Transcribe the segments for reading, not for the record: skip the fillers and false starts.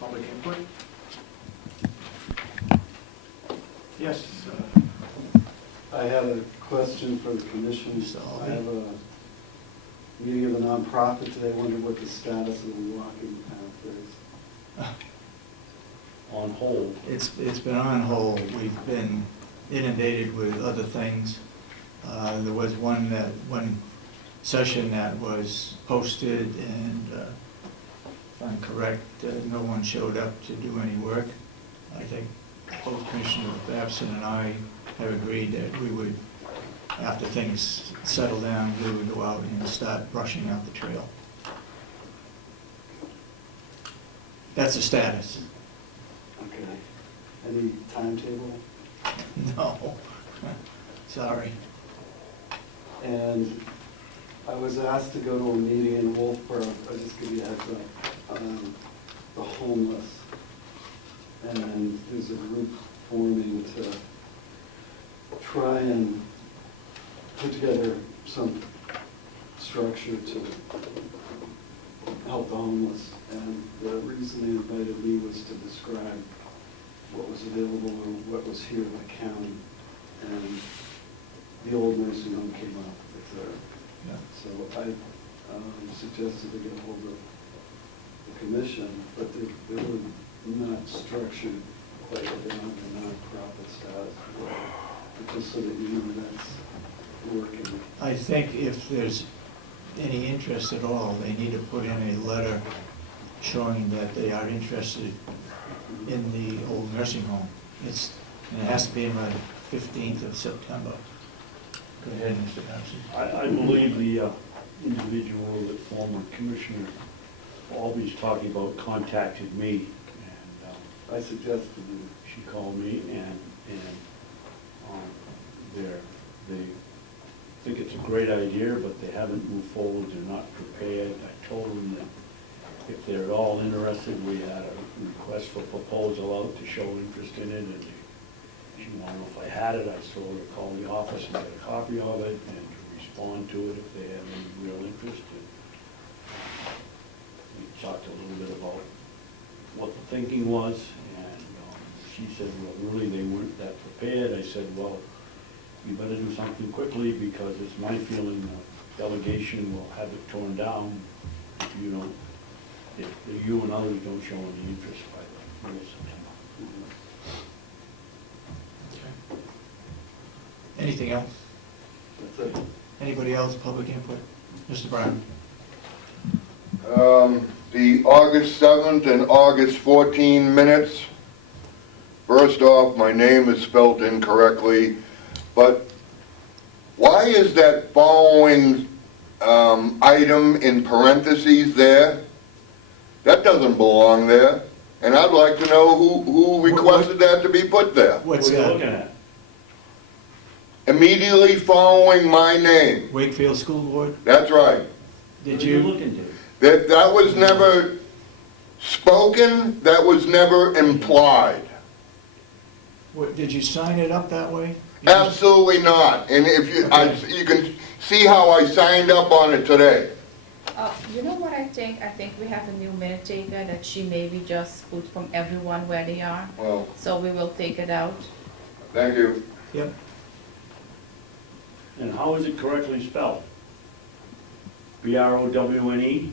Public input? Yes. I have a question for the commission. I have a meeting of a nonprofit today. I wondered what the status of the walking path is. On hold. It's been on hold. We've been inundated with other things. There was one session that was posted, and if I'm correct, no one showed up to do any work. I think both Commissioner Babson and I have agreed that we would, after things settle down, we would go out and start brushing out the trail. That's the status. Okay. Any timetable? No, sorry. And I was asked to go to a meeting in Wolfboro. I'll just give you a heads up. The homeless. And there's a group forming to try and put together some structure to help the homeless. And the reason they invited me was to describe what was available or what was here in the county. And the old nursing home came up with their, so I suggested they get a hold of the commission, but they were not structured quite like they're not a nonprofit status, but just so that you know that's working. I think if there's any interest at all, they need to put in a letter showing that they are interested in the old nursing home. It has to be in by the 15th of September. Go ahead, Mr. Babson. I believe the individual that former Commissioner Albee's talking about contacted me, and I suggested you. she called me, and they think it's a great idea, but they haven't moved forward. They're not prepared. I told them that if they're at all interested, we had a request for proposal out to show interest in it, and she wanted to know if I had it. I told her to call the office and get a copy of it and to respond to it if they have any real interest. We talked a little bit about what the thinking was, and she said, well, really, they weren't that prepared. I said, well, you better do something quickly, because it's my feeling the delegation will have it torn down if you don't, if you and others don't show any interest by the middle of September. Okay. Anything else? That's it. Anybody else, public input? Mr. Brown? The August 7th and August 14 minutes. First off, my name is spelled incorrectly, but why is that following item in parentheses there? That doesn't belong there, and I'd like to know who requested that to be put there. What's What are you that? looking at? Immediately following my name. Wakefield School Board? That's right. Did What are you you? looking to? That was never spoken, that was never implied. Did you sign it up that way? You just- Absolutely not. And if you, Okay. you can see how I signed up on it today. You know what I think? I think we have a new minute taker that she maybe just put from everyone where they are. Well, So we will take it out. thank you. Yep. And how is it correctly spelled? B-R-O-W-N-E?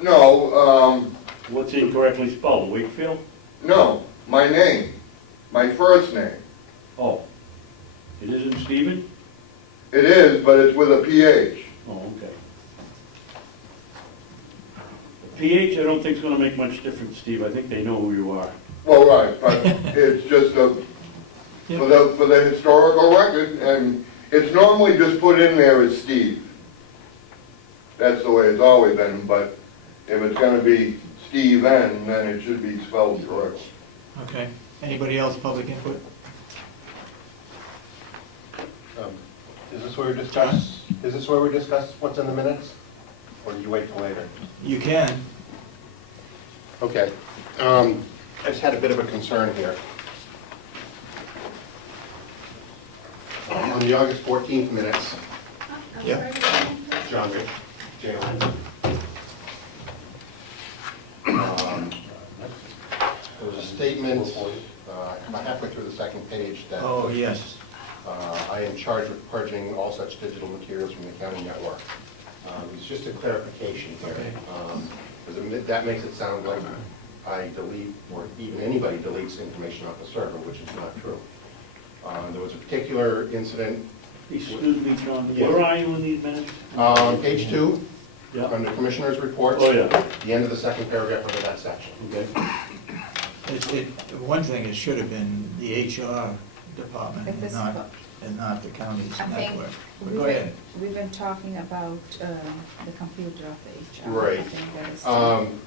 No, What's incorrectly spelled? Wakefield? no, my name, my first name. Oh, it isn't Stephen? It is, but it's with a PH. Oh, okay. The PH, I don't think is gonna make much difference, Steve. I think they know who you are. Well, right, but it's just for the historical record, and it's normally just put in there as Steve. That's the way it's always been, but if it's gonna be Steve N, then it should be spelled correctly. Okay. Anybody else, public input? Is this where we discuss what's in the minutes? Or do you wait till later? You can. Okay. I just had a bit of a concern here. On the August 14th minutes, Yep. Jon Rich, J-O-N. statement, about halfway through the second page, that Oh, yes. I am charged with purging all such digital materials from the county network. It's just a clarification here. Okay. Because that makes it sound like I delete, or even anybody deletes information off the server, which is not true. There was a particular incident. Excuse me, John, Yeah. where are you in these minutes? Page 2, Yeah, under Commissioner's Reports. oh, yeah, The end of the second paragraph under that section. okay. One thing, it should have been the HR department If it's- and not the county's I think network. But we've go been- ahead. We've been talking about the computer of the HR. Right. I think that is-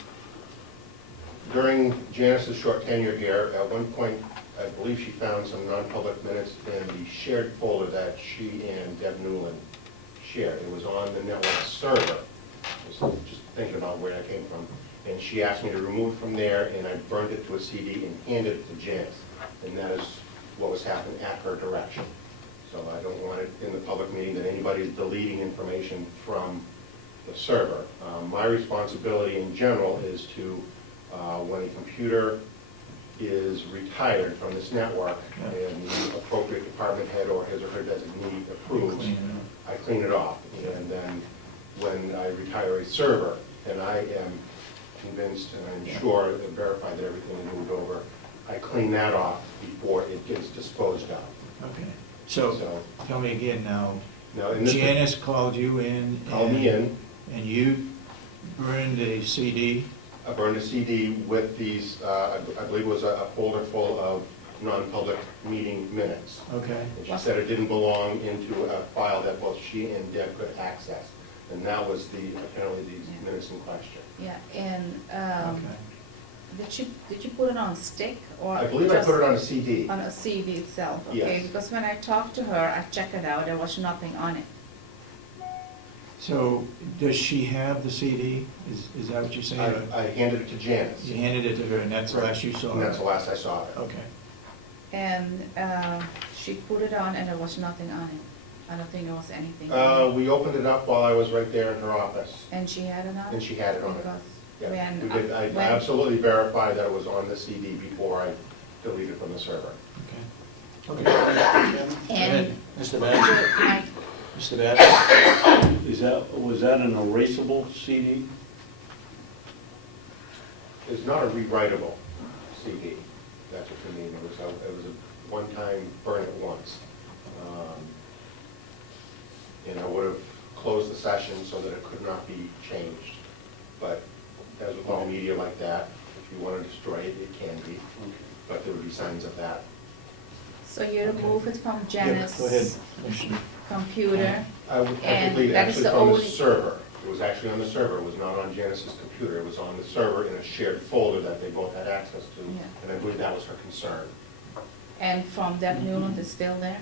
During Janice's short tenure here, at one point, I believe she found some non-public minutes in the shared folder that she and Deb Newlin shared. It was on the network server. Just thinking about where that came from. And she asked me to remove it from there, and I burned it to a CD and handed it to Janice. And that is what was happening at her direction. So I don't want it in the public meeting that anybody's deleting information from the server. My responsibility in general is to, when a computer is retired from this network Yeah. and the appropriate department head or his or her designee approves, Clean it up. I clean it off. And then when I retire a server, and I am convinced and I'm sure and verified that everything is moved over, I clean that off before it gets disposed of. Okay, so tell me again now, Now, in this, Janice called you in. called me in, And you burned a CD? I burned a CD with these, I believe it was a folder full of non-public meeting minutes. Okay. And she said it didn't belong into a file that both she and Deb could access. And that was apparently these minutes in question. Yeah, and Okay. did you put it on stick or? I believe I just put it on a CD. On a CD itself, okay? Yes. Because when I talked to her, I checked it out, there was nothing on it. So does she have the CD? Is that what you're saying? I handed it to Janice. You handed it to her and that's the last you saw? And that's the last I saw of it. Okay. And she put it on and there was nothing on it. I don't think there was anything. We opened it up while I was right there in her office, And she had it on it? and she had it on it. Because Yeah, when, we did. I when- absolutely verified that it was on the CD before I deleted from the server. Okay. And. Mr. Babson? Mike, Mr. Babson? Was that an erasable CD? It's not a rewritable CD, that's what you mean. It was a one-time burn it once. And I would have closed the session so that it could not be changed. But as with all media like that, if you want to destroy it, it can be. But there would be signs of that. So you remove it from Janice's Go ahead, Commissioner. computer, I would And technically, that is actually the from the only- server. It was actually on the server, it was not on Janice's computer. It was on the server in a shared folder that they both had access to. Yeah. And I believe that was her concern. and from Deb Newlin is still there?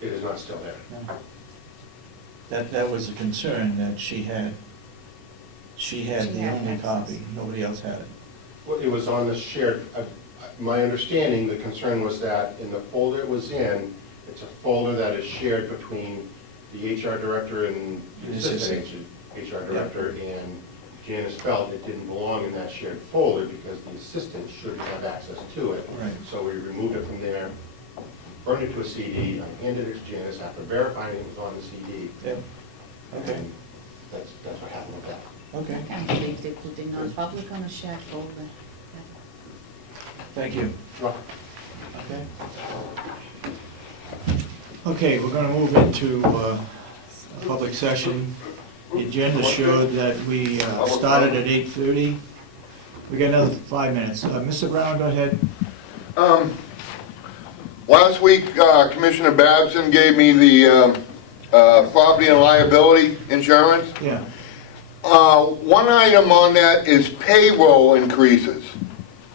It is not still there. That was a concern that she had She the had only access. copy, nobody else had it. Well, it was on the shared, my understanding, the concern was that in the folder it was in, it's a folder that is shared between the HR director and the assistant HR director, and Janice felt it didn't belong in that shared folder because the assistant should have access to it. Right. So we removed it from there, burned it to a CD, I handed it to Janice after verifying it was on the CD. Yep. Okay, And that's what happened with that. okay, I can't believe they put it non-public on a shared folder. thank you. Well, Okay. Okay, we're gonna move into a public session. The agenda showed that we started at 8:30. We got another 5 minutes. Mr. Brown, go ahead. Last week, Commissioner Babson gave me the property and liability insurance. Yeah, One item on that is payroll increases.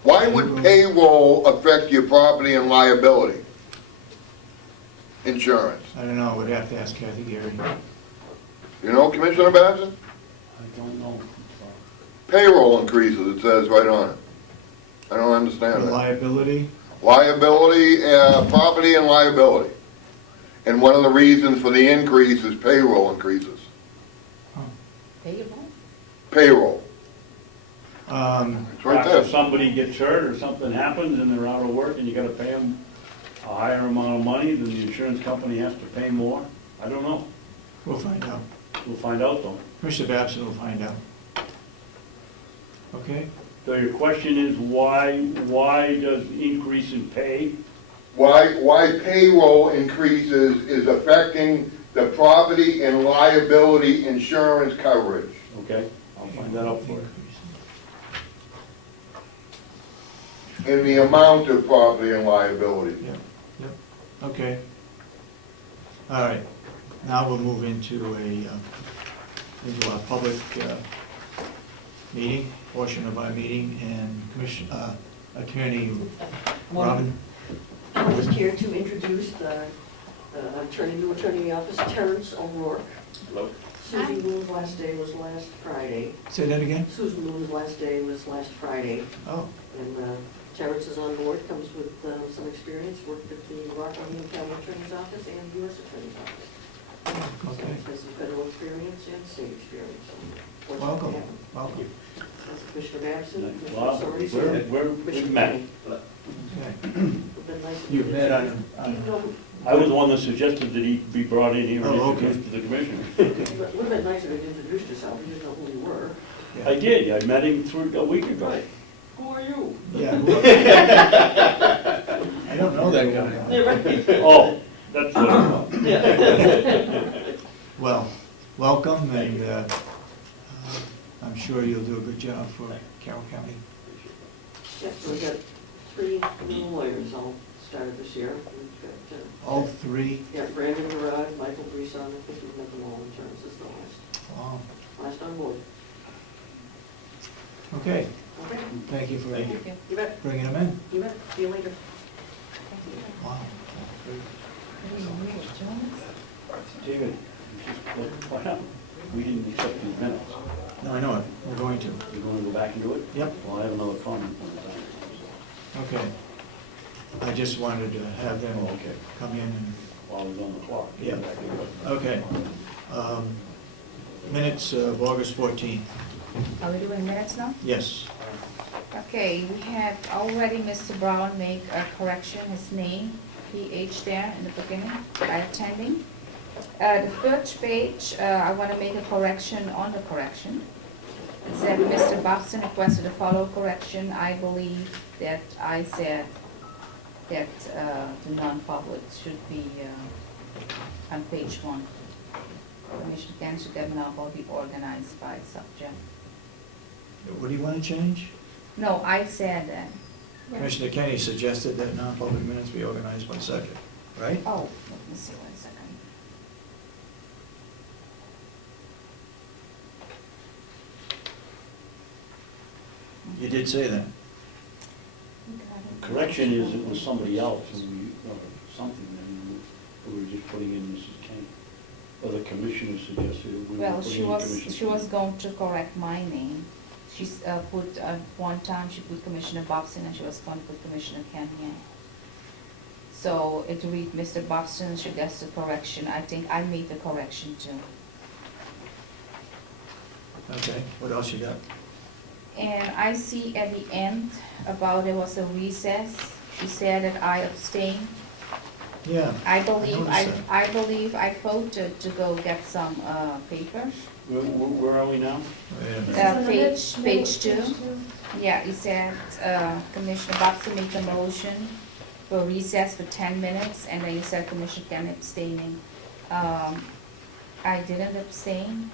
Why would payroll affect your property and liability insurance? I don't know, we'd have to ask Kathy Gary. You know, Commissioner Babson? I don't know. Payroll increases, it says right on it. I don't For understand that. liability, Liability, property and liability. And one of the reasons for the increase is payroll increases. Payable? Payroll. It's right there. If somebody gets hurt or something happens and they're out of work and you gotta pay them a higher amount of money, then the insurance company has to pay more? I don't know. We'll find out. We'll find out though. Commissioner Babson will find out. Okay? So your question is why does increase in pay? Why payroll increases is affecting the property and liability insurance coverage. Okay, I'll find that out for you. And the amount of property and liability. Yep, okay. All right, now we'll move into our public meeting, portion of our meeting, and Attorney Robin. I was here to introduce the new attorney in the office, Terrence O'Rourke. Hello. Susan Boone's last day was last Friday. Say that again? Susan Boone's last day was last Friday. Oh, And Terrence is on board, comes with some experience, worked at the Rockingham County Attorney's Office and U.S. Attorney's Office. So okay. has some federal experience and state experience. So fortunate to Welcome, have him. welcome. That's Commissioner Babson, Commissioner Well, Sorensen, we've Commissioner met. Kenney. Okay. It's been nice to You've meet met you. on, You know, I was the one that suggested that he be brought in here and Oh, okay. introduced to the commissioner. it would have been nicer if you introduced yourself, you didn't know who you were. I did, I met him a week ago. Who are you? yeah. I don't know that guy. Oh, that's what I thought. Well, welcome, and I'm sure you'll do a good job for Carroll County. Yep, so we've got 3 new lawyers all started this year. We've got, All three? yeah, Brandon Gerard, Michael Brisson, I think we've got them all in terms as the Wow. last on board. Okay, Okay, thank you for Thank you. you bet, bringing them in. you bet, see you later. Wow. David, just, what happened? We didn't accept these minutes. No, I know it, we're going to. You want to go back and do it? Yep. Well, I have another comment on that. Okay. I just wanted to have them Oh, okay. come in and, While I was on the clock. Yeah. Back and do it. okay. Minutes of August 14th. Are we doing minutes now? Yes. Okay, we had already Mr. Brown make a correction, his name, PH there in the beginning, by attending. The first page, I want to make a correction on the correction. It said, Mr. Babson requested a follow correction. I believe that I said that the non-public should be on page 1. Commissioner Kenney should get non-public be organized by subject. What do you want to change? No, I said that. Commissioner Kenney suggested that non-public minutes be organized by subject, right? Oh, let me see 1 second. You did say that. Got it. Correction is it was somebody else, or something, and we were just putting in Mrs. Kenney. Or the commissioner suggested we were Well, putting she in was, Commissioner she was Kenney. going to correct my name. She's put, one time she put Commissioner Babson and she was going to put Commissioner Kenney in. So it read, Mr. Babson suggests the correction. I think I made the correction too. Okay, what else you got? And I see at the end about there was a recess. She said that I abstained. Yeah. I believe, noticed that. I believe I voted to go get some paper. Where are we now? Wait a minute. Page 2. Yeah, it said Commissioner Babson made a motion for recess for 10 minutes, and then you said Commissioner Kenney abstaining. I didn't abstain.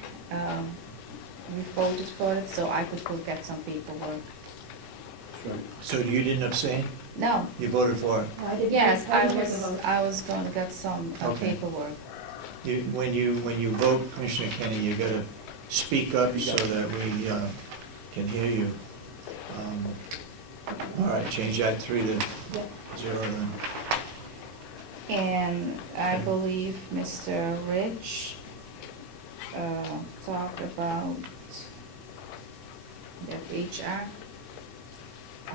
We voted for it, so I could go get some paperwork. Sure. So you didn't abstain? No, You voted for it? yes, I was going to get some Okay. paperwork. When you vote, Commissioner Kenney, you gotta speak up so that we can hear you. All right, change that 3 to 0 then. And I believe Mr. Rich talked about the HR.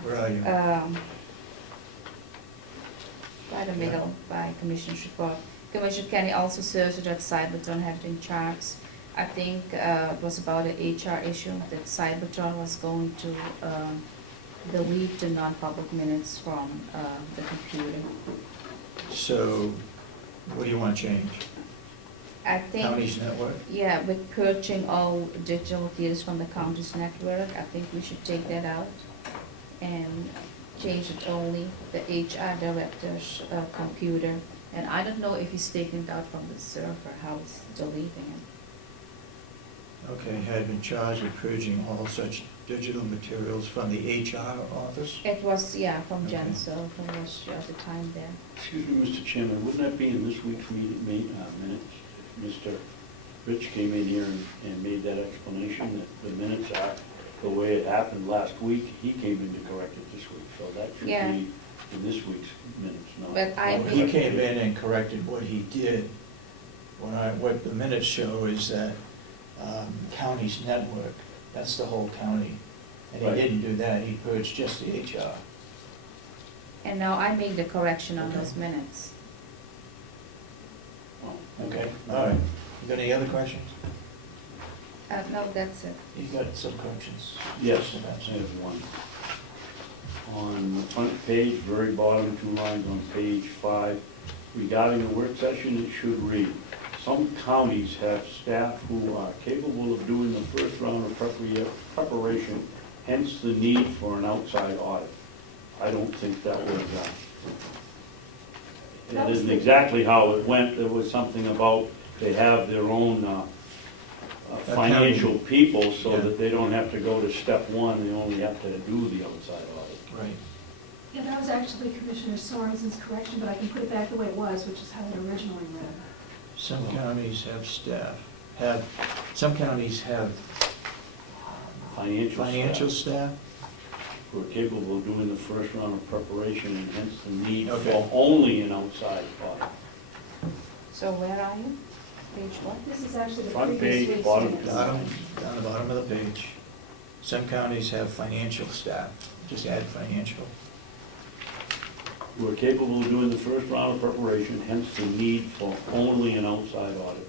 Where are you? By the middle, by Commissioner's report. Commissioner Kenney also serves at that site, but don't have it in charts. I think it was about an HR issue that Cybertron was going to delete the non-public minutes from the computer. So, what do you want to change? I think, County's network? yeah, with purging all digital deals from the county's network, I think we should take that out and change it only the HR director's computer. And I don't know if he's taking it out from the server, how he's deleting it. Okay, had been charged with purging all such digital materials from the HR office? It was, yeah, from Okay. Janice Sullivan was at the time there. Excuse me, Mr. Chairman, wouldn't that be in this week's minutes? Mr. Rich came in here and made that explanation that the minutes are the way it happened last week. He came in to correct it this week, so that should Yeah. be in this week's minutes, no? But I Well, he came in and corrected what he did. What the minutes show is that county's network, that's the whole county. And he Right. didn't do that, he purged just the HR. And now I made the correction on Okay. those minutes. Oh, Okay, all right. You got any other questions? No, that's it. You got some corrections? Yes, I have one. On the front page, very bottom two lines on page 5, regarding the work session, it should read, some counties have staff who are capable of doing the first round of preparation, hence the need for an outside audit. I don't think that was, that isn't exactly how it went. There was something about they have their own financial people so Yeah. that they don't have to go to step 1, they only have to do the outside audit. Right. Yeah, that was actually Commissioner Sorensen's correction, but I can put it back the way it was, which is how it originally read. Some counties have some counties have financial staff. Who are capable of doing the first round of preparation and hence the need Okay. for only an outside audit. So where are you? Page what? This is actually the Front previous page, week's bottom minutes. Down the bottom of the page. Some counties have financial staff, just add financial. Who are capable of doing the first round of preparation, hence the need for only an outside audit.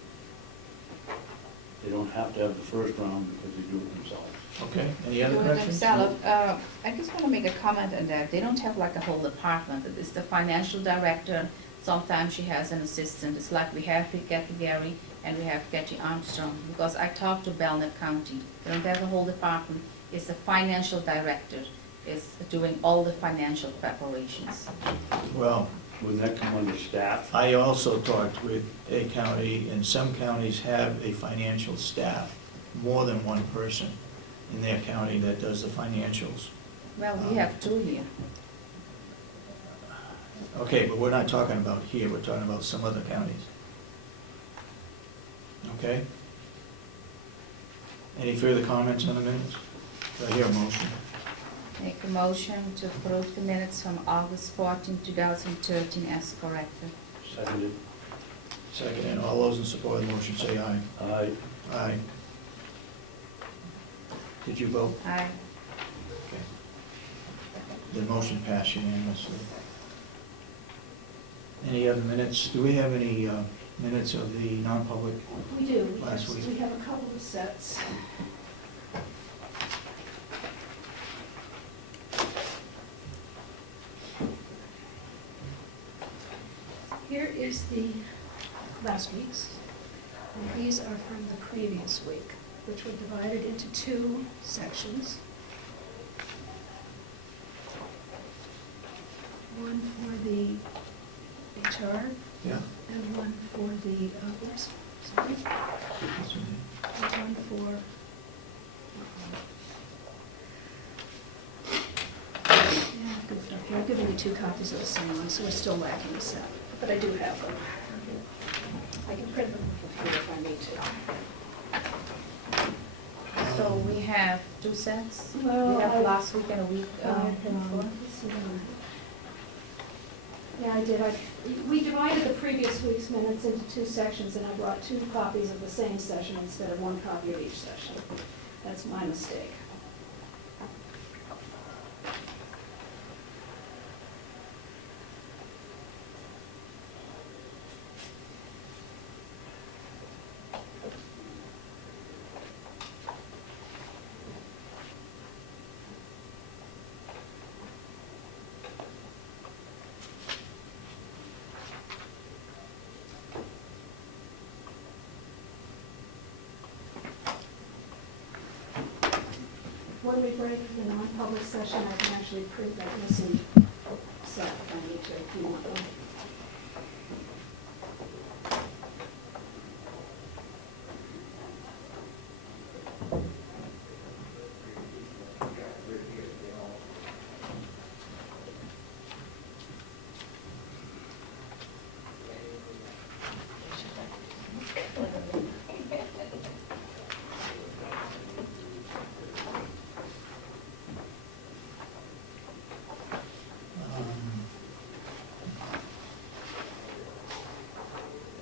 They don't have to have the first round because they do it themselves. Okay, any other Do it corrections? themselves. I just want to make a comment on that. They don't have like a whole department. It's the financial director. Sometimes she has an assistant. It's like we have Kathy Gary and we have Kathy Armstrong. Because I talked to Belknap County. They don't have a whole department. It's the financial director is doing all the financial preparations. Well, Wouldn't that come under staff? I also talked with a county, and some counties have a financial staff, more than one person in their county that does the financials. Well, we have two here. Okay, but we're not talking about here, we're talking about some other counties. Okay? Any further comments on the minutes? Do I hear a motion? Make a motion to approve the minutes from August 14, 2013 as corrected. Seconded. Second, and all those in support of the motion say aye. Aye. Aye. Did you vote? Aye. Okay. The motion passed unanimously. Any other minutes? Do we have any minutes of the non-public? We do. Last week. We have a couple of sets. Here is the last week's, and these are from the previous week, which were divided into two sections. One for the HR Yeah. and one for the, oops, sorry, and one for, yeah, I've goofed up here. I've given you two copies of the same one, so we're still lacking a set, but I do have them. I can print them here if I need to. So we have two sets? Well, We have I- last week and a week before? Let's see. Yeah, I did. We divided the previous week's minutes into two sections, and I brought two copies of the same session instead of one copy of each session. That's my mistake. when we break the non-public session, I can actually print that missing set if I need to, if you want one.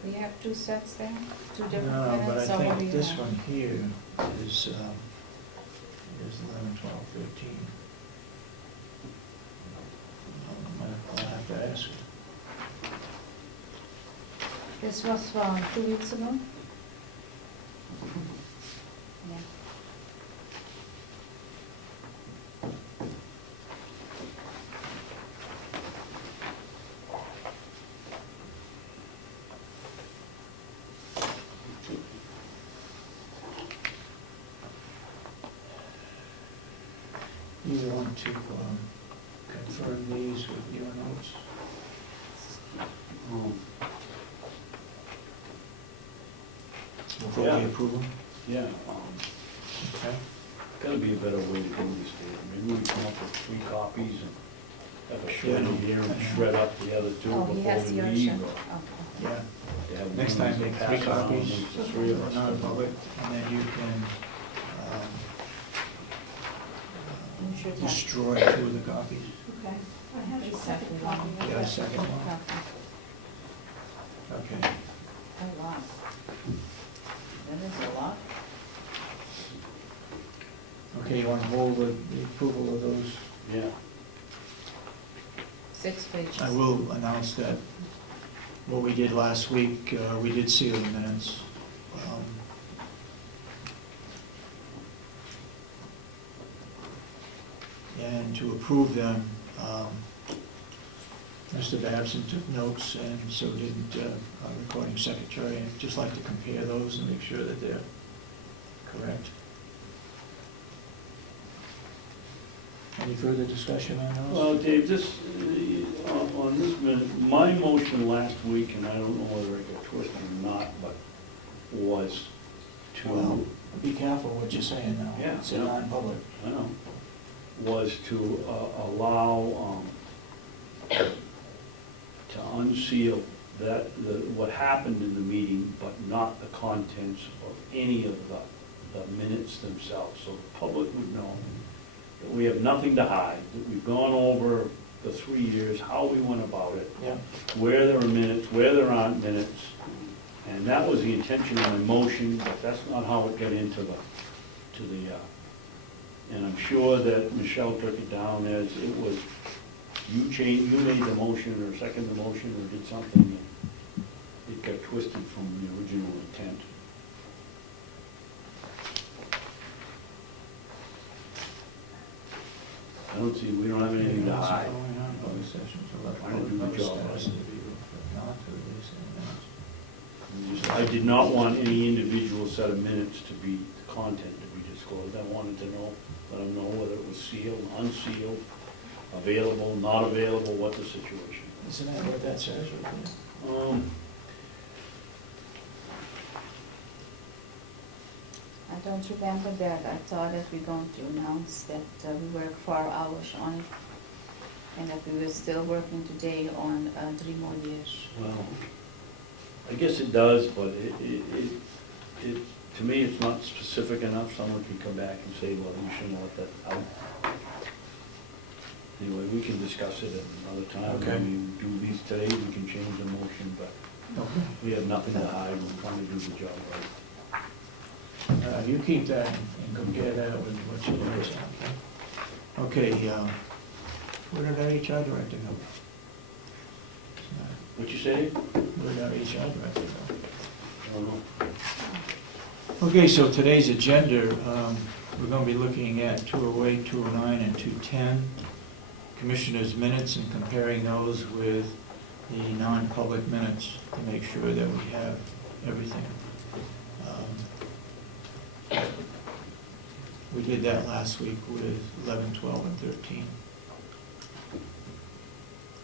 We have two sets there, two different No, but minutes, I or what do think you this have? one here is 11, 12, 13. I'll have to ask her. This was from 2 weeks ago? Yeah. You want to confirm these with your notes? Before Yeah. we approve them? Yeah, Okay. gotta be a better way to do this, Dave. Maybe we come up with 3 copies and have a shredder here and shred up the other 2 Oh, he before has we the leave. original, or okay. Yeah. they have Next one time, to make pass 3 around copies, amongst the 3 of us. non-public, and then you can You should have. destroy 2 of the copies. Okay, I have a second Exactly copy one. of Yeah, that. second one. Okay. Okay. A lot. That is a lot. Okay, you want to hold the approval of those? Yeah, 6 pages. I will announce that what we did last week, we did seal the minutes. And to approve them, Mr. Babson took notes, and so did our recording secretary. I'd just like to compare those and make sure that they're correct. Any further discussion on those? well, Dave, this, on this minute, my motion last week, and I don't know whether I got twisted or not, but was Well, to, be careful what you're saying now. Yeah, It's a yeah. non-public. I know, was to allow, to unseal that, what happened in the meeting, but not the contents of any of the minutes themselves, so the public would know that we have nothing to hide, that we've gone over the 3 years, how we went about it, Yeah. where there are minutes, where there aren't minutes, and that was the intention of my motion, but that's not how it got into the, and I'm sure that Michelle took it down as it was, you made the motion or seconded the motion or did something, and it got twisted from the original intent. I don't see, we don't have anything to hide. Trying to do the job, right? I did not want any individual set of minutes to be, the content to be disclosed. I wanted to know, let them know whether it was sealed, unsealed, available, not available, what the situation. Isn't that what that says right there? I don't remember that. I thought that we're going to announce that we work 4 hours on it, and that we were still working today on 3 more years. Well, I guess it does, but to me, it's not specific enough. Someone can come back and say, well, you shouldn't let that out. Anyway, we can discuss it at another time. Okay. When we do these today, we can change the motion, but Okay. we have nothing to hide. We're trying to do the job right. You keep that and compare that with what you did. Okay, where did our HR director go? What you say? Where did our HR director go? I don't know. Okay, so today's agenda, we're going to be looking at 208, 209, and 210, Commissioners' minutes, and comparing those with the non-public minutes to make sure that we have everything. We did that last week with 11, 12, and 13.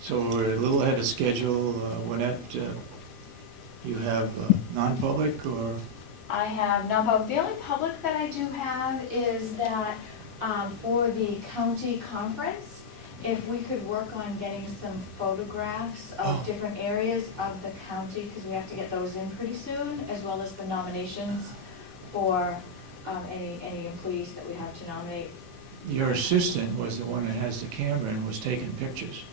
So we're a little ahead of schedule. Lynette, you have non-public or? I have non-public. The only public that I do have is that for the county conference, if we could work on getting some photographs of different areas of the county, because we have to get those in pretty soon, as well as the nominations for any employees that we have to nominate. Your assistant was the one that has the camera and was taking pictures.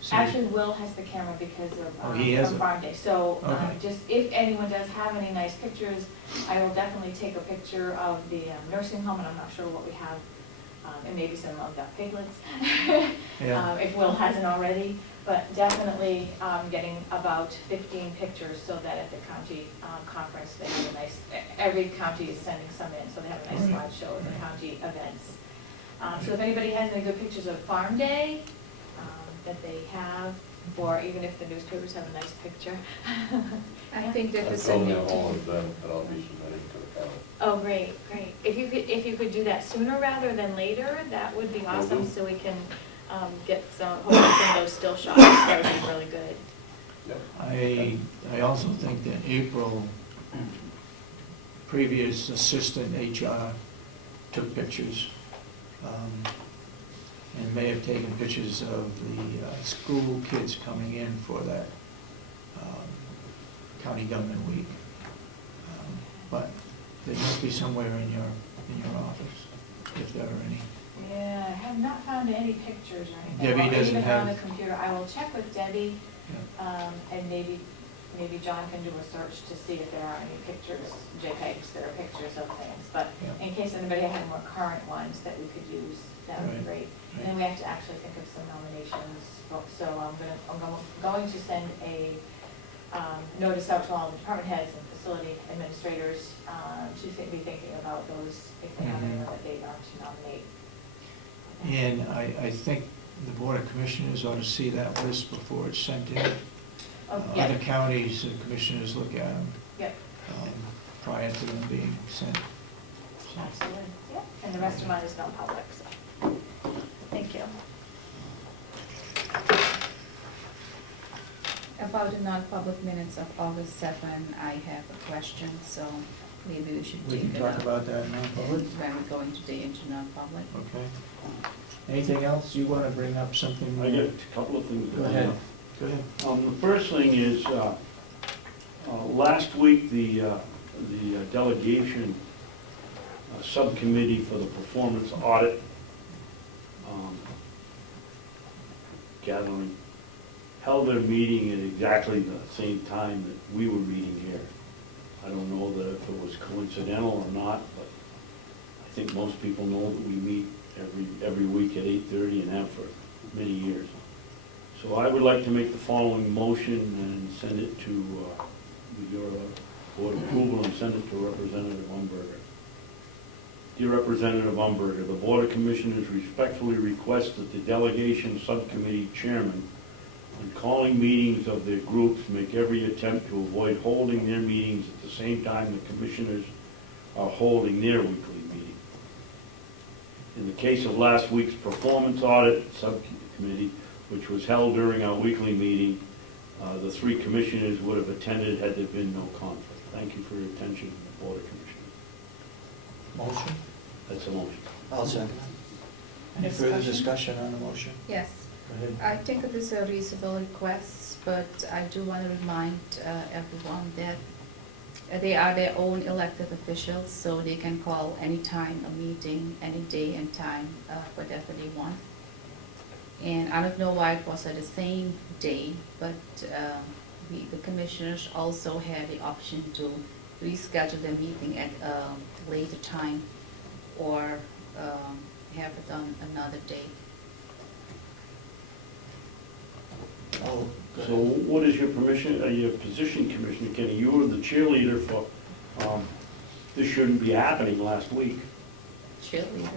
So- Actually, Will has the camera because Oh, he has of it. Farm Day. So Okay. just if anyone does have any nice pictures, I will definitely take a picture of the nursing home, and I'm not sure what we have, and maybe some of the piglets, Yeah. if Will hasn't already. But definitely getting about 15 pictures so that at the county conference, they have a nice, every county is sending some in, so they have a nice Right. slideshow of the county events. So if anybody has any good pictures of Farm Day that they have, or even if the newspapers have a nice picture. I think that I've is a told new all team. of them, and I'll be submitting to the county. Oh, great, great. If you could do that sooner rather than later, that would be awesome, so we can get hopefully some of those still shots. That would be really good. I also think that April, previous assistant HR, took pictures and may have taken pictures of the school kids coming in for that county government week. But they must be somewhere in your office, if there are any. Yeah, I have not found any pictures or anything. Debbie Or doesn't even on the have- computer. I will check with Debbie, Yeah. and maybe John can do a search to see if there are any pictures, JPEGs that are pictures of things. But Yeah. in case anybody had more current ones that we could use, that would be Right, great. And right. then we have to actually think of some nominations. So I'm going to send a notice out to all the department heads and facility administrators to be thinking about those, if they have anyone that they are to nominate. And I think the Board of Commissioners ought to see that list before it's sent in. Oh, Other yeah, counties, the commissioners look at them yep, prior to them being sent. So, absolutely, yeah. And the rest of mine is non-public, so, thank you. About the non-public minutes of August 7, I have a question, so maybe we should We take can it talk up about that in non-public, when we're going today into non-public. okay? Anything else you want to bring up, something? I got a couple of things. Go ahead, go ahead. The first thing is, last week, the delegation subcommittee for the performance audit gathering held their meeting at exactly the same time that we were meeting here. I don't know that if it was coincidental or not, but I think most people know that we meet every week at 8:30 and have for many years. So I would like to make the following motion and send it to, with your board approval, and send it to Representative Umberger. Dear Representative Umberger, the Board of Commissioners respectfully request that the delegation subcommittee chairman, when calling meetings of their groups, make every attempt to avoid holding their meetings at the same time the commissioners are holding their weekly meeting. In the case of last week's performance audit subcommittee, which was held during our weekly meeting, the three commissioners would have attended had there been no conflict. Thank you for your attention, Board of Commissioners. Motion? That's a motion. I'll second. Any further Discussion? discussion on the motion? Yes, Go ahead. I think it is a reasonable request, but I do want to remind everyone that they are their own elected officials, so they can call anytime a meeting, any day and time, whatever they want. And I don't know why it was at the same day, but the commissioners also had the option to reschedule the meeting at a later time or have it on another date. Oh, go So ahead. what is your your position, Commissioner Kenney? You were the cheerleader for, this shouldn't be happening last week. Cheerleader.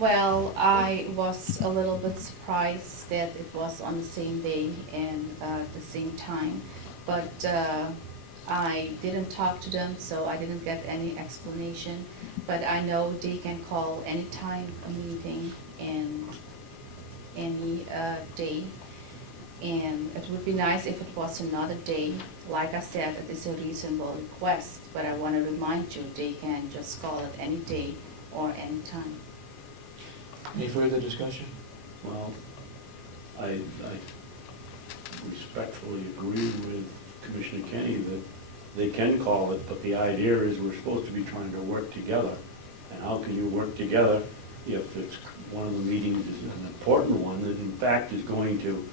Well, I was a little bit surprised that it was on the same day and the same time, but I didn't talk to them, so I didn't get any explanation. But I know they can call anytime a meeting and any day. And it would be nice if it was another day. Like I said, it is a reasonable request, but I want to remind you, they can just call it any day or any time. Any further discussion? Well, I respectfully agree with Commissioner Kenney that they can call it, but the idea is we're supposed to be trying to work together. And how can you work together if it's one of the meetings is an important one that in fact is going to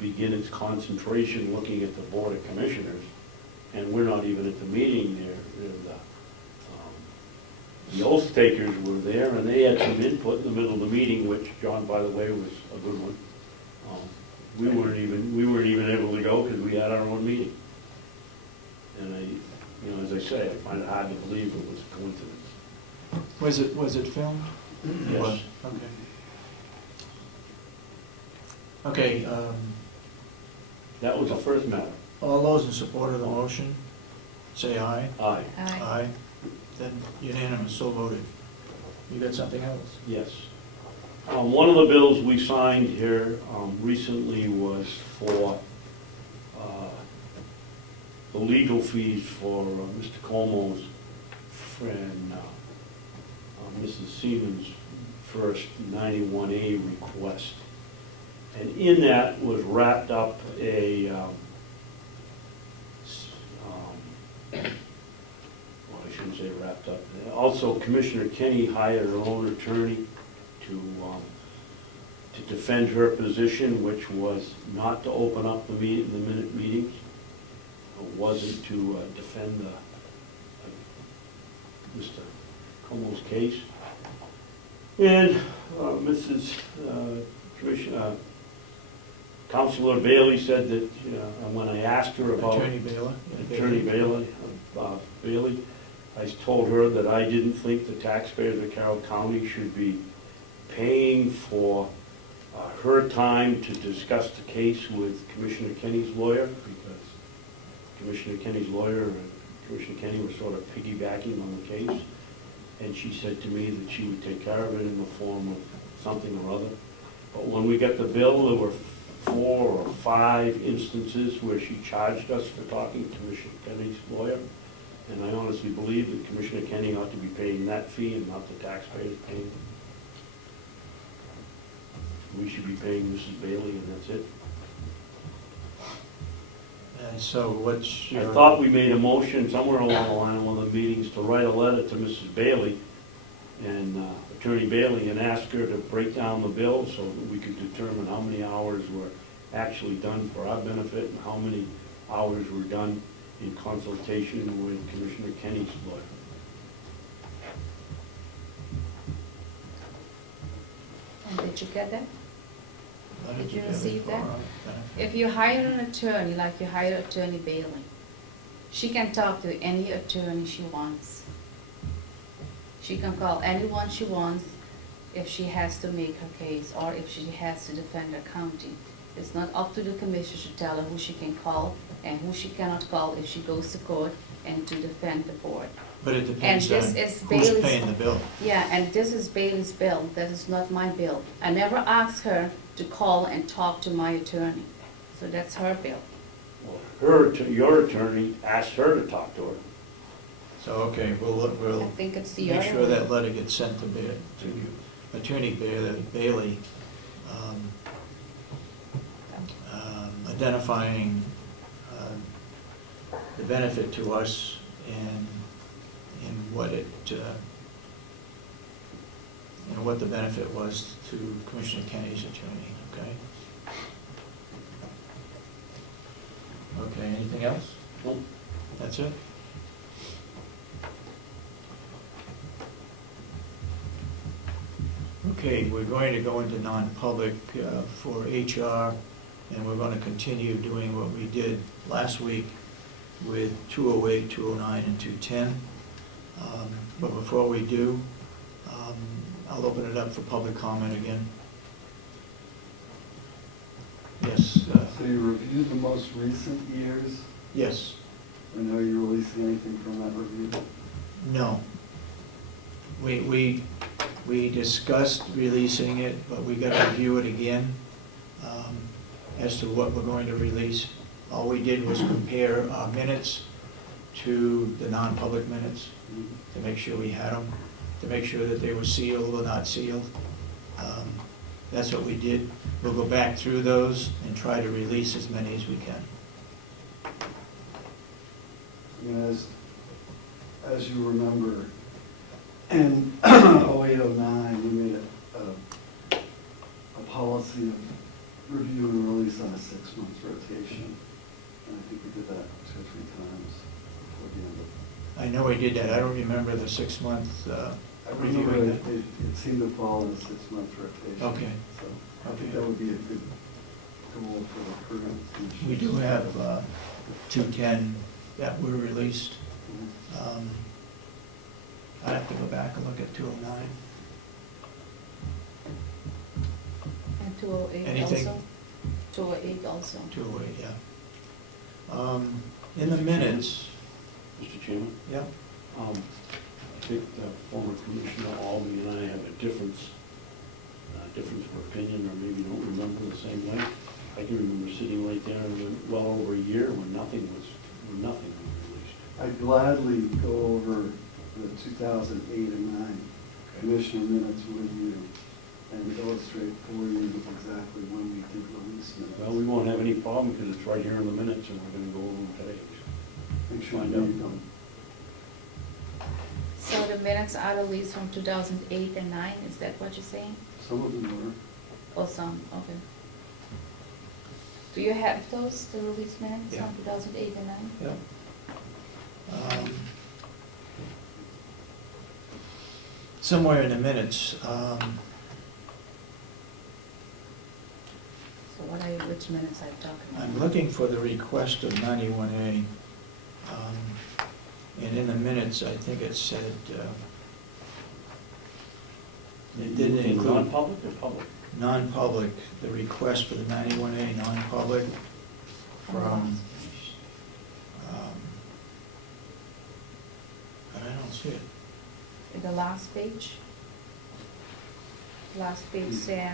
begin its concentration looking at the Board of Commissioners, and we're not even at the meeting there. The oath takers were there, and they had some input in the middle of the meeting, which, John, by the way, was a good one. We weren't even able to go because we had our own meeting. And as I say, I find it hard to believe it was a coincidence. Was it filmed? It Yes. was, okay. Okay, That was the first matter. all those in support of the motion, say aye. Aye. Aye. Then unanimous, so voted. You got something else? Yes. One of the bills we signed here recently was for the legal fees for Mr. Comeau's friend, Mrs. Seamans' first 91A request. And in that was wrapped up a, well, I shouldn't say wrapped up. Also, Commissioner Kenney hired her own attorney to defend her position, which was not to open up the minute meetings. It wasn't to defend Mr. Comeau's case. And Mrs. Commissioner, Councilor Bailey said that, when I asked her about Attorney Bailey? Attorney Bailey, I told her that I didn't think the taxpayers of Carroll County should be paying for her time to discuss the case with Commissioner Kenney's lawyer, because Commissioner Kenney's lawyer and Commissioner Kenney were sort of piggybacking on the case. And she said to me that she would take care of it in the form of something or other. But when we got the bill, there were 4 or 5 instances where she charged us for talking to Commissioner Kenney's lawyer. And I honestly believe that Commissioner Kenney ought to be paying that fee and not the taxpayers paying it. We should be paying Mrs. Bailey, and that's it. And so what's I your... thought we made a motion somewhere along the line in one of the meetings to write a letter to Mrs. Bailey and Attorney Bailey and ask her to break down the bill so that we could determine how many hours were actually done for our benefit and how many hours were done in consultation with Commissioner Kenney's lawyer. And did you get that? Did you Bailey receive for that? our benefit. If you hire an attorney, like you hire Attorney Bailey, she can talk to any attorney she wants. She can call anyone she wants if she has to make her case or if she has to defend her county. It's not up to the commissioner to tell her who she can call and who she cannot call if she goes to court and to defend the board. But it depends And on this is who's Bailey's- paying the bill. Yeah, and this is Bailey's bill, that is not my bill. I never asked her to call and talk to my attorney, so that's her bill. Well, your attorney asked her to talk to her. So, okay, we'll I think it's the make other sure one. that letter gets sent to Attorney Bailey, identifying the benefit to us and what it, what the benefit was to Commissioner Kenney's attorney, okay? Okay, anything else? Nope. That's it? Okay, we're going to go into non-public for HR, and we're going to continue doing what we did last week with 208, 209, and 210. But before we do, I'll open it up for public comment again. Yes, So you reviewed the most recent years Yes. And are you releasing anything from that review? No. We discussed releasing it, but we got to review it again as to what we're going to release. All we did was compare our minutes to the non-public minutes to make sure we had them, to make sure that they were sealed or not sealed. That's what we did. We'll go back through those and try to release as many as we can. And as you remember, in 0809, we made a policy of review and release on a 6-month rotation. And I think we did that 2 or 3 times before the end of. I know we did that. I don't remember the 6-month I reviewing remember that. it seemed to fall in a 6-month rotation. Okay. So I think that would be a good goal for the current commission. We do have 210 that were released. I have to go back and look at 209. And 208 Anything? also? 208 also. 208, yeah. In the minutes, Mr. Chairman? yeah, I think former Commissioner Albee and I have a difference of opinion, or maybe don't remember the same way. I can remember sitting right there and went well over a year when nothing was released. I'd gladly go over the 2008 and 9 commissioner minutes with you and illustrate for you exactly when we did release minutes. Well, we won't have any problem because it's right here in the minutes and we're going to go over them today. Make sure Find you out. read them. So the minutes are released from 2008 and 9, is that what you're saying? Some of them were. Or some, okay. Do you have those, the release minutes Yeah. from 2008 and 9? yeah. Somewhere in the minutes, So what are you, which minutes are you talking about? I'm looking for the request of 91A. And in the minutes, I think it said, it didn't In include non-public or public? non-public, the request for the 91A non-public from, but I don't see it. In the last page? Last page said,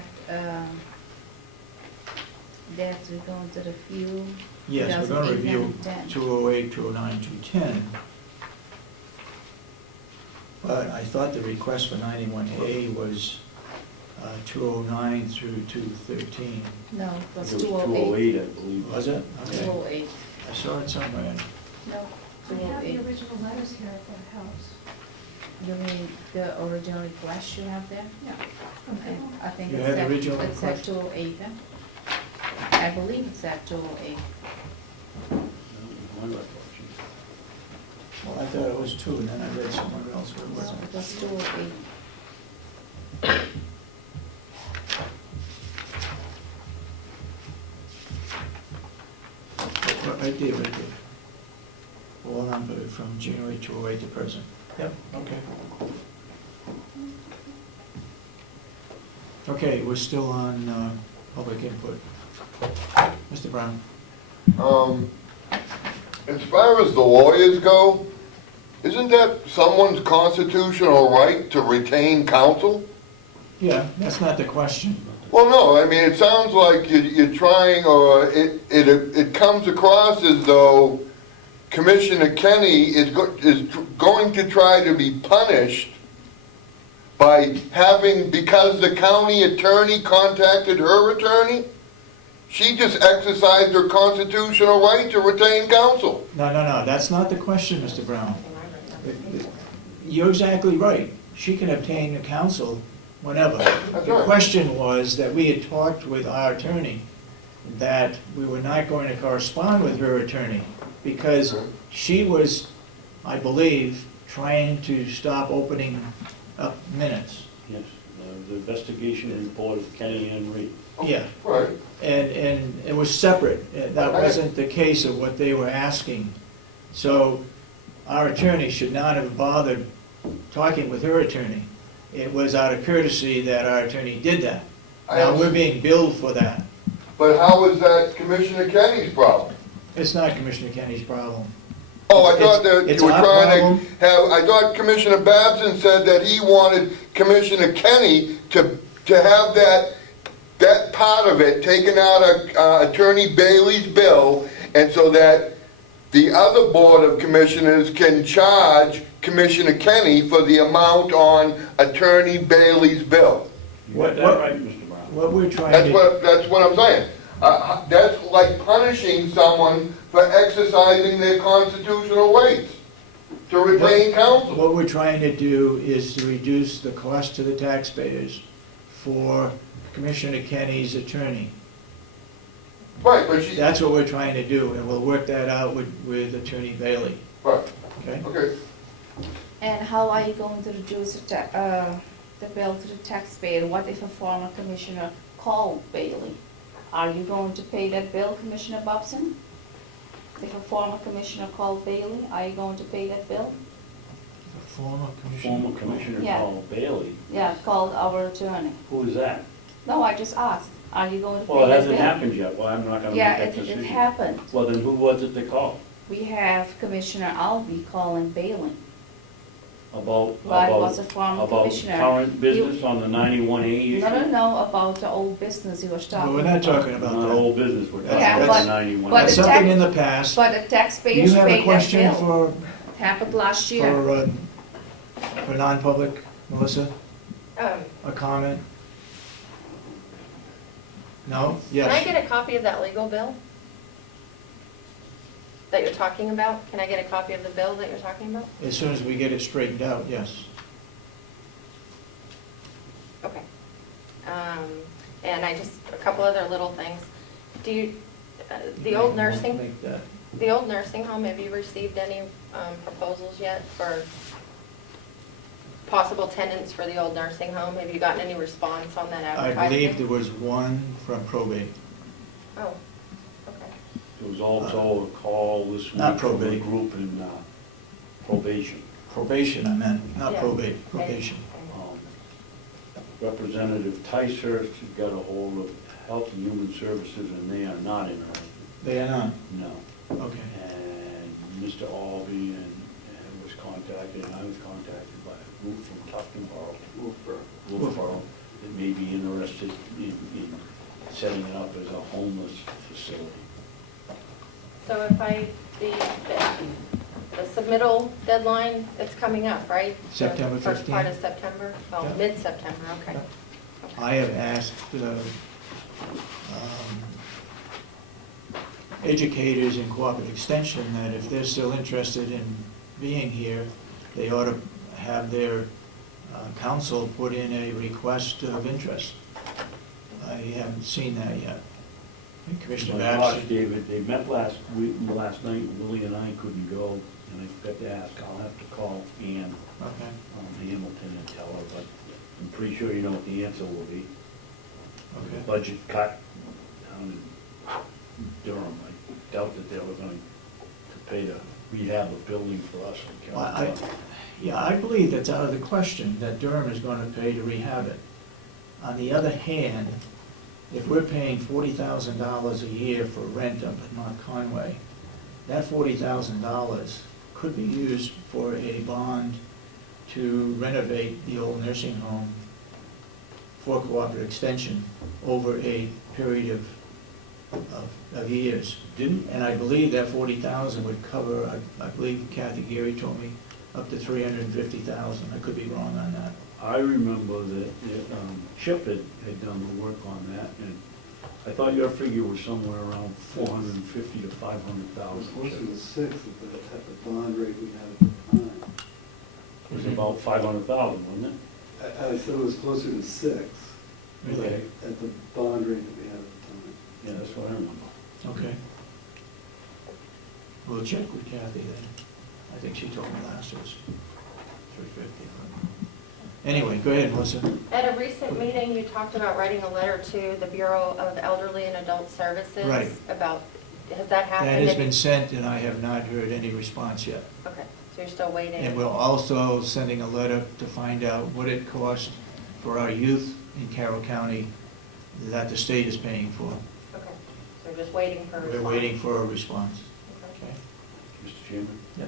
that we're going to review. Yes, we're going to 2008 review and 10. 208, 209, 210. But I thought the request for 91A was 209 through 213. No, it was It was 208. 208, I believe. Was it? Okay. 208. I saw it somewhere. No, I have the 208. original letters here if that helps. You mean the original request you have there? Yeah. Okay, I think You it's had the at, original it's at request? 208, huh? I believe it's at 208. That was my recollection. Well, I thought it was 2, and then I read somewhere else where it No, wasn't. it was 208. Right there, right there. All numbered from January 208 to present. Yep, okay. Okay, we're still on public input. Mr. Brown? As far as the lawyers go, isn't that someone's constitutional right to retain counsel? Yeah, that's not the question. Well, no, I mean, it sounds like you're trying, or it comes across as though Commissioner Kenney is going to try to be punished by having, because the county attorney contacted her attorney, she just exercised her constitutional right to retain counsel. No, that's not the question, Mr. Brown. You're exactly right. She can obtain the counsel whenever. That's The right. question was that we had talked with our attorney that we were not going to correspond with her attorney because she was, I believe, trying to stop opening up minutes. Yes, the investigation report of Kenney and Reed. Yeah, Right. and it was separate. That wasn't the case of what they were asking. So our attorney should not have bothered talking with her attorney. It was out of courtesy that our attorney did that. Now, we're being billed for that. But how is that Commissioner Kenney's problem? It's not Commissioner Kenney's problem. Oh, I thought that It's you were our trying problem. to have, I thought Commissioner Babson said that he wanted Commissioner Kenney to have that part of it taken out of Attorney Bailey's bill, and so that the other Board of Commissioners can charge Commissioner Kenney for the amount on Attorney Bailey's bill. You got that right, Mr. Brown? What we're trying That's to, what I'm saying. That's like punishing someone for exercising their constitutional rights to retain counsel. what we're trying to do is to reduce the cost to the taxpayers for Commissioner Kenney's attorney. Right, but she, That's what we're trying to do, and we'll work that out with Attorney Bailey, right, okay? okay. And how are you going to reduce the bill to the taxpayer? What if a former commissioner called Bailey? Are you going to pay that bill, Commissioner Babson? If a former commissioner called Bailey, are you going to pay that bill? The former commissioner. Former Commissioner Yeah. called Bailey. Yeah, called our attorney. Who is that? No, I just asked, are you going to pay that bill? Well, it hasn't happened yet. Well, I'm not gonna make Yeah, that it decision. happened. Well, then who was it that called? We have Commissioner Albee calling Bailey. About, Well, I was a former about commissioner. current business on the 91A issue? No, about the old business he was But talking we're about. not talking about Not that. old business, we're talking Yeah, about but- the 91. but That's the something tax- in the past. But the Do taxpayers you have paid a that question bill. Happened last year. for non-public, Melissa? Can A comment? No? I Yes. get a copy of that legal bill that you're talking about? Can I get a copy of the bill that you're talking about? As soon as we get it straightened out, yes. Okay. And I just, a couple other little things. Do you, the old nursing, Make that. the old nursing home, have you received any proposals yet for possible tenants for the old nursing home? Have you gotten any response on that I advertisement? believe there was one from probate. Oh, okay. There was also a call this week Not from a probate. group in probation. Probation, I meant, not Yeah. probate, probation. Representative Ticehurst got a hold of Health and Human Services, and they are not interested. They are not, No. okay. And Mr. Albee and was contacted, and I was contacted by a group from Tuftonboro, Wolfboro, that may be interested in setting it up as a homeless facility. So if the submittal deadline, it's coming up, right? September The First part 15th. of September? Oh, Yeah. mid-September, okay. I have asked educators in cooperative extension that if they're still interested in being here, they ought to have their council put in a request of interest. I haven't seen that yet. And Commissioner Like Josh, Babson, David, they met last night, Willie and I couldn't go, and I forgot to ask, I'll have to call Ann okay, Hamilton and tell her, but I'm pretty sure you know what the answer will be. okay. Budget cut down in Durham, I doubt that they were going to pay to rehab a building for us in Well, Carroll County. Yeah, I believe that's out of the question, that Durham is going to pay to rehab it. On the other hand, if we're paying $40,000 a year for rent up at North Conway, that $40,000 could be used for a bond to renovate the old nursing home for cooperative extension over a period of years. And I believe that $40,000 would cover, I believe Kathy Geary told me, up to $350,000. I could be wrong on that. I remember that Chip had done the work on that, and I thought your figure was somewhere around 450 to It was 500,000. closer to 6 at the bond rate we had at the time. It was about 500,000, wasn't it? I said it was closer to 6. Really? At the bond rate that we had at the time. Yeah, that's what I remember. Okay. We'll check with Kathy then. I think she told me last it was 350. Anyway, go ahead, Melissa. At a recent meeting, you talked about writing a letter to the Bureau of Elderly and Adult Services. Right. About, has that happened? That has been sent, and I have not heard any response yet. Okay, so you're still waiting? And we're also sending a letter to find out what it costs for our youth in Carroll County that the state is paying for. Okay, so We're just waiting for a response. We're waiting for a response. Okay. Mr. Chairman? Yeah.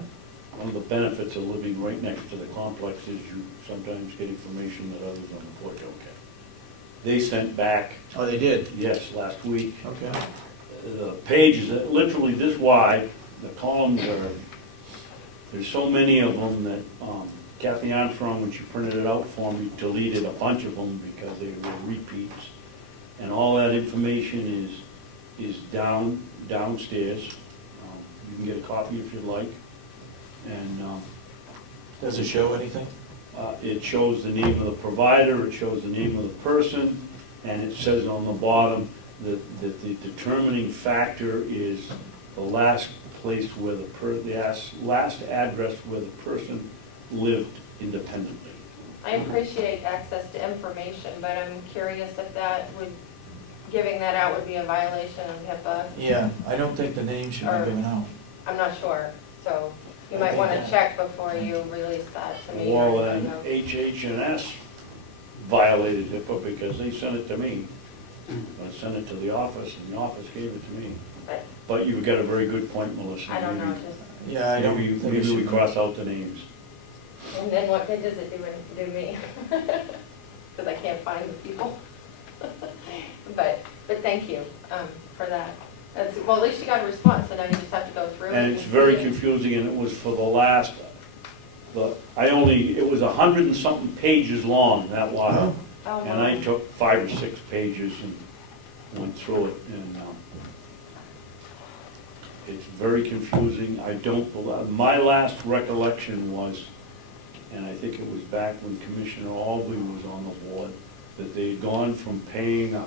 One of the benefits of living right next to the complex is you sometimes get information that others on the board don't get. They sent back, Oh, they did? yes, last week, Okay. the pages, literally this wide, the columns are, there's so many of them that Kathy Armstrong, when she printed it out for me, deleted a bunch of them because they were repeats. And all that information is downstairs. You can get a copy if you'd like. And Does it show anything? it shows the name of the provider, it shows the name of the person, and it says on the bottom that the determining factor is the last place where the last address where the person lived independently. I appreciate access to information, but I'm curious if giving that out would be a violation of HIPAA. Yeah, I don't think the name should be given out. I'm not sure, so you I might think want to that- check before you release that to me. Well, or, and you know. HH&S violated HIPAA because they sent it to me. I sent it to the office, and the office gave it to me. But But you've got a very good point, Melissa. I don't know, Maybe- just, Yeah, I don't Maybe think it maybe we should. cross out the names. and then what good does it do me? Because I can't find the people. But thank you for that. Well, at least you got a response, so now you just have to go through it. And it's very see. confusing, and it was for the last, it was 100 and something pages long, that while. Oh, And I wow. took 5 or 6 pages and went through it, and it's very confusing. My last recollection was, and I think it was back when Commissioner Albee was on the board, that they'd gone from paying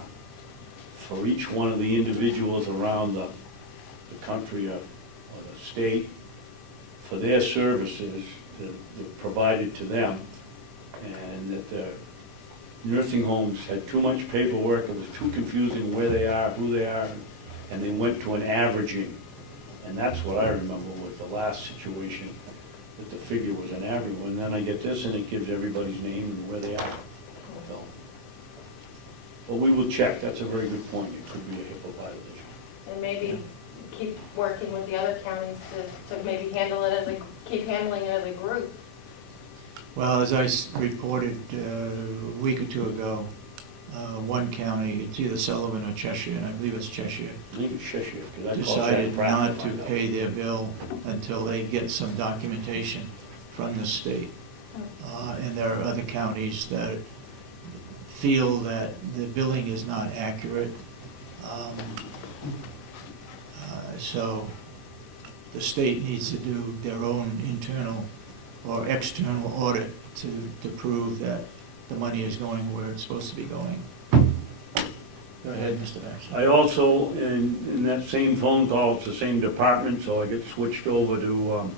for each one of the individuals around the country or the state for their services that were provided to them, and that the nursing homes had too much paperwork, it was too confusing where they are, who they are, and they went to an averaging. And that's what I remember was the last situation, that the figure was an average. And then I get this, and it gives everybody's name and where they are. So, but we will check, that's a very good point, it could be a HIPAA violation. And maybe keep working with the other counties to maybe keep handling it as a group. Well, as I reported a week or two ago, one county, it's either Sullivan or Cheshire, and I believe it's Cheshire, I think it's Cheshire, because I call decided that not practice. to pay their bill until they get some documentation from the state. And there are other counties that feel that the billing is not accurate. So the state needs to do their own internal or external audit to prove that the money is going where it's supposed to be going. Go ahead, Mr. Baxter. I also, in that same phone call, it's the same department, so I get switched over to,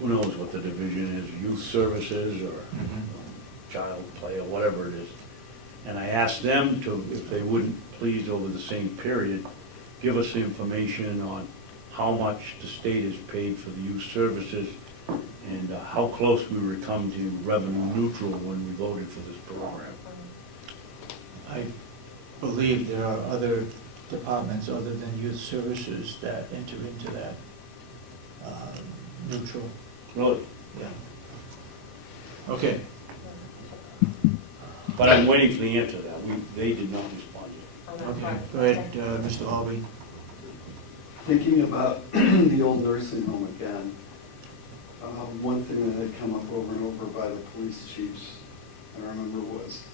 who knows what the division is, youth services or child play or whatever it is. And I asked them to, if they wouldn't please over the same period, give us the information on how much the state has paid for the youth services and how close we were come to revenue neutral when we voted for this program. I believe there are other departments other than youth services that enter into that neutral, Really? yeah. Okay, But I'm waiting for the answer to that. They did not respond yet. on that okay, part. go ahead, Mr. Albee. Thinking about the old nursing home again, one thing that had come up over and over by the police chiefs, I remember, was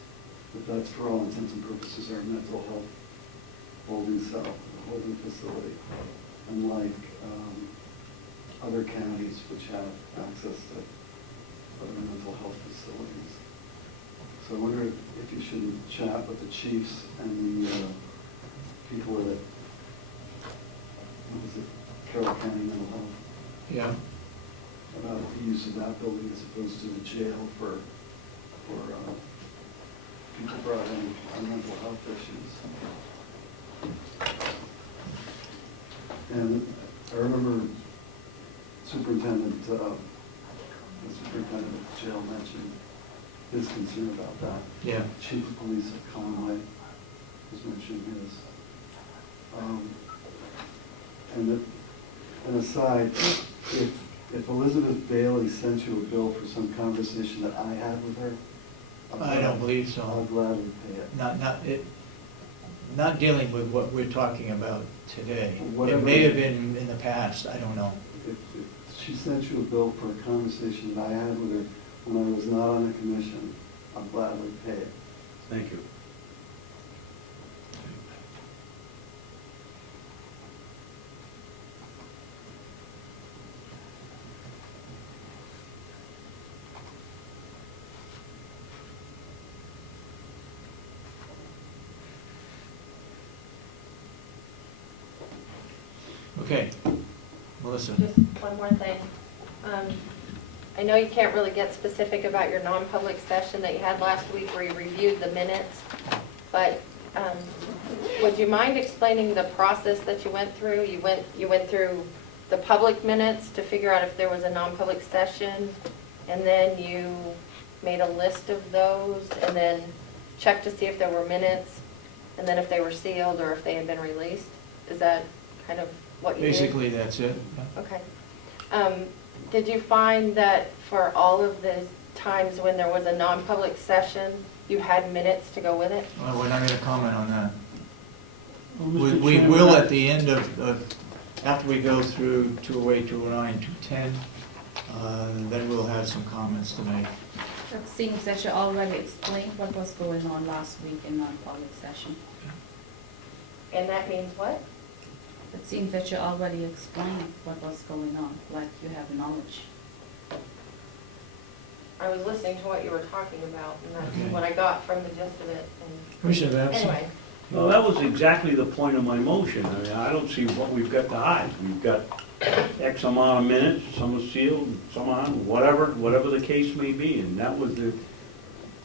that that's for all intents and purposes our mental health holding cell, holding facility, unlike other counties which have access to other mental health facilities. So I wonder if you shouldn't chat with the chiefs and the people at, what was it, Carroll County Mental Health, Yeah, about the use of that building as opposed to the jail for people brought in on mental health issues. And I remember the superintendent of jail mentioned his concern about that. yeah, Chief of Police of Conway was mentioning his. And an aside, if Elizabeth Bailey sent you a bill for some conversation that I had with her, I don't believe I'll so. gladly pay it. Not dealing with what we're talking about today. It Whatever. may have been in the past, I don't know. If she sent you a bill for a conversation that I had with her when I was not on the commission, I'll gladly pay it. Thank you. Okay, Melissa. Just one more thing. I know you can't really get specific about your non-public session that you had last week where you reviewed the minutes, but would you mind explaining the process that you went through? You went through the public minutes to figure out if there was a non-public session, and then you made a list of those, and then checked to see if there were minutes, and then if they were sealed or if they had been released? Is that kind of what you did? Basically, that's it. Yeah. Okay. Did you find that for all of the times when there was a non-public session, you had minutes to go with it? Well, we're not going to comment on that. Well, We Mr. we Chairman, will at the end after we go through 208, 209, 210, then we'll have some comments to make. It seems that you already explained what was going on last week in non-public session. And that means what? It seems that you already explained what was going on, like you have knowledge. I was listening to what you were talking about, and that's Okay. what I got from the gist of it. And Commissioner Babson? anyway, Well, that was exactly the point of my motion. I mean, I don't see what we've got to hide. We've got X amount of minutes, some are sealed, some aren't, whatever the case may be, and that was the,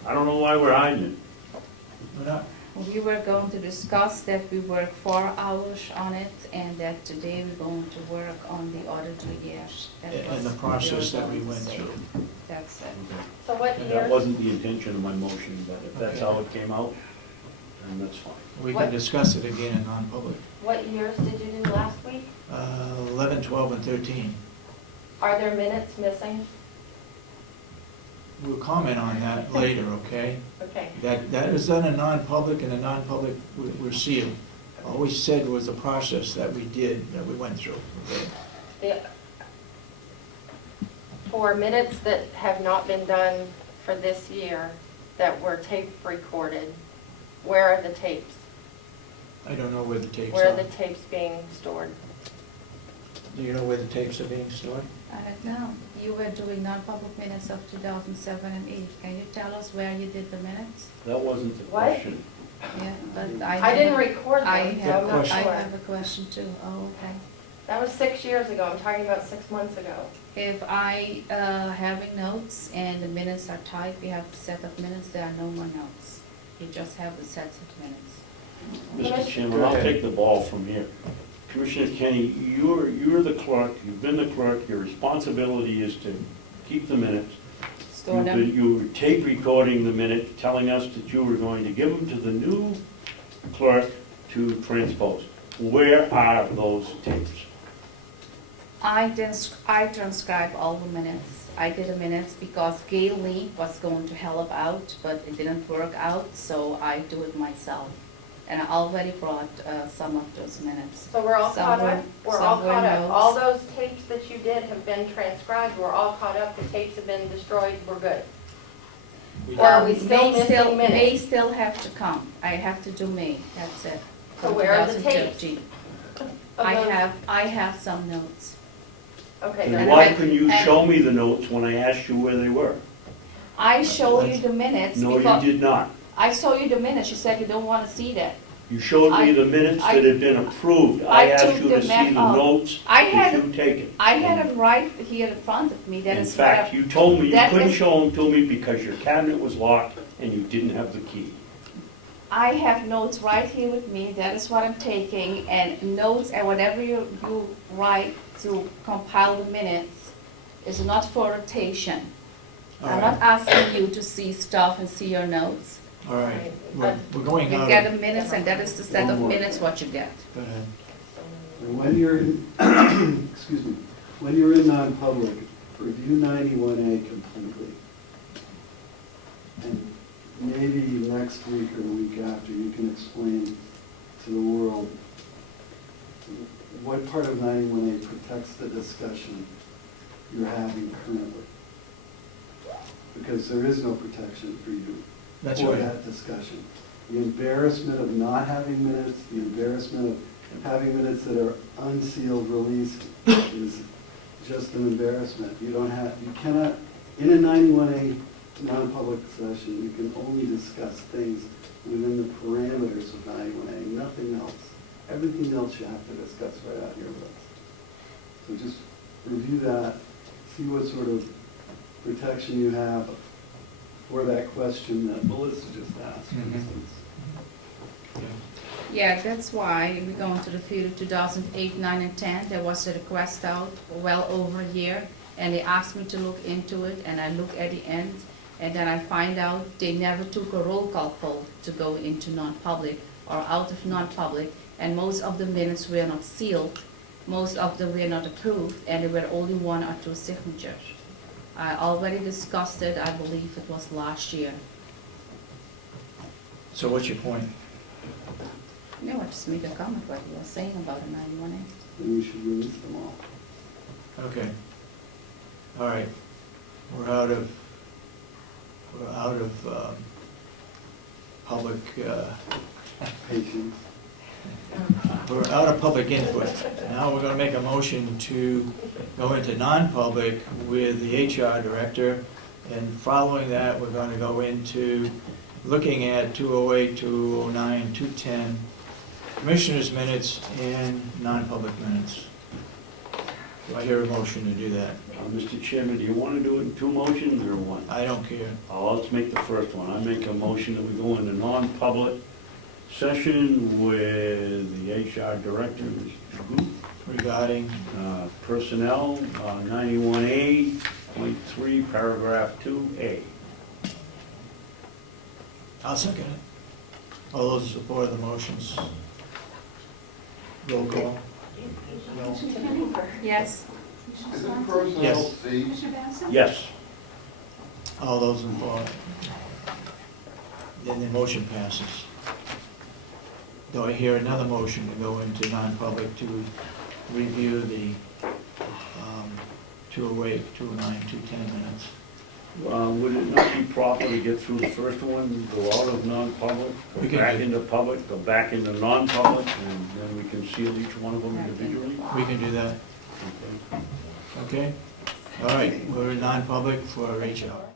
I don't know why we're hiding it. We're not- We were going to discuss that we work 4 hours on it, and that today we're going to work on the other 2 years. That And was the process what that we were went going to say. through. That's it. so what That years, wasn't the intention of my motion, but if that's Okay. how it came out, then that's fine. We What- can discuss it again in non-public. what years did you do last week? 11, 12, and 13. Are there minutes missing? We'll comment on that later, okay? Okay. That is done in non-public, and the non-public were sealed. All we said was the process that we did, that we went through, okay? For minutes that have not been done for this year, that were tape recorded, where are the tapes? I don't know where the tapes Where are are. the tapes being stored? Do you know where the tapes are being stored? I don't know. You were doing non-public minutes of 2007 and 8. Can you tell us where you did the minutes? That wasn't the What? question. Yeah, but I didn't record I them, so I'm not I sure. have a question too. Oh, okay. That was 6 years ago, I'm talking about 6 months ago. If I having notes and the minutes are typed, we have a set of minutes, there are no more notes. You just have the sets of minutes. Mr. Chairman, I'll take the ball from here. Commissioner Kenney, you're the clerk, you've been the clerk, your responsibility is to keep the minutes. Store them. You were tape recording the minutes, telling us that you were going to give them to the new clerk to transpose. Where are those tapes? I transcribe all the minutes. I did the minutes because Gail Lee was going to help out, but it didn't work out, so I do it myself. And I already brought some of those minutes. So we're all Some caught were- up? We're all some were caught up. notes. All those tapes that you did have been transcribed, we're all caught up, the tapes have been destroyed, we're good. Or are we still missing May minutes? still have to come. I have to do May, that's it. So From where are the tapes? 2013. Of I those- have some notes. Okay, Then then why and- couldn't you and- show me the notes when I asked you where they were? I show you the minutes No, because you did not. I show you the minutes. You said you don't want to see that. You showed me I- the minutes I- that had been approved. I I asked took you to the see map the out. notes I that had you'd taken. I had it right here in front of me. That In is fact, what you told me you that couldn't is- show them to me because your cabinet was locked and you didn't have the key. I have notes right here with me. That is what I'm taking. And notes and whatever you write to compile the minutes is not for rotation. All I'm right. not asking you to see stuff and see your notes. All right, we're going You out get the of, minutes, and that is the set One of more. minutes what you get. go ahead. I When you're in, excuse me, when you're in non-public, review 91A completely. And maybe next week or the week after, you can explain to the world what part of 91A protects the discussion you're having currently. Because there is no protection for you That's for right. that discussion. The embarrassment of not having minutes, the embarrassment of having minutes that are unsealed, released, is just an embarrassment. You don't have, you cannot, in a 91A non-public session, you can only discuss things within the parameters of 91A, nothing else. Everything else you have to discuss right out here with us. So just review that, see what sort of protection you have for that question that Melissa just asked, for Mhm. instance. Yeah, that's why we go into the field 2008, 9, and 10. There was a request out well over a year, and they asked me to look into it, and I look at the end, and then I find out they never took a roll call vote to go into non-public or out of non-public, and most of the minutes were not sealed, most of them were not approved, and there were only 1 or 2 signatures. I already discussed it, I believe it was last year. So what's your point? No, I just made a comment what you were saying about the 91A. Then you should release them all. Okay. All right. We're out of public, Patience. we're out of public input. Now we're gonna make a motion to go into non-public with the HR director. And following that, we're gonna go into looking at 208, 209, 210, commissioners' minutes and non-public minutes. Do I hear a motion to do that? Mr. Chairman, do you want to do it in 2 motions or 1? I don't care. Let's make the first one. I make a motion that we go into non-public session with the HR director, Mr. Scoop, Regarding, personnel, 91A.3, paragraph 2A. I'll second it. All those in support of the motions? Roll call. Commissioner Kenney? Yes. Commissioner Is it Sorensen? personnel Yes. C? Commissioner Babson? Yes. All those in favor? Then the motion passes. Do I hear another motion to go into non-public to review the 208, 209, 210 minutes? Would it not be proper to get through the first one, go out of non-public, We go can back do- into public, go back into non-public, and then we can seal each one of them individually? We can do that, Okay. okay? All right, we're in non-public for HR.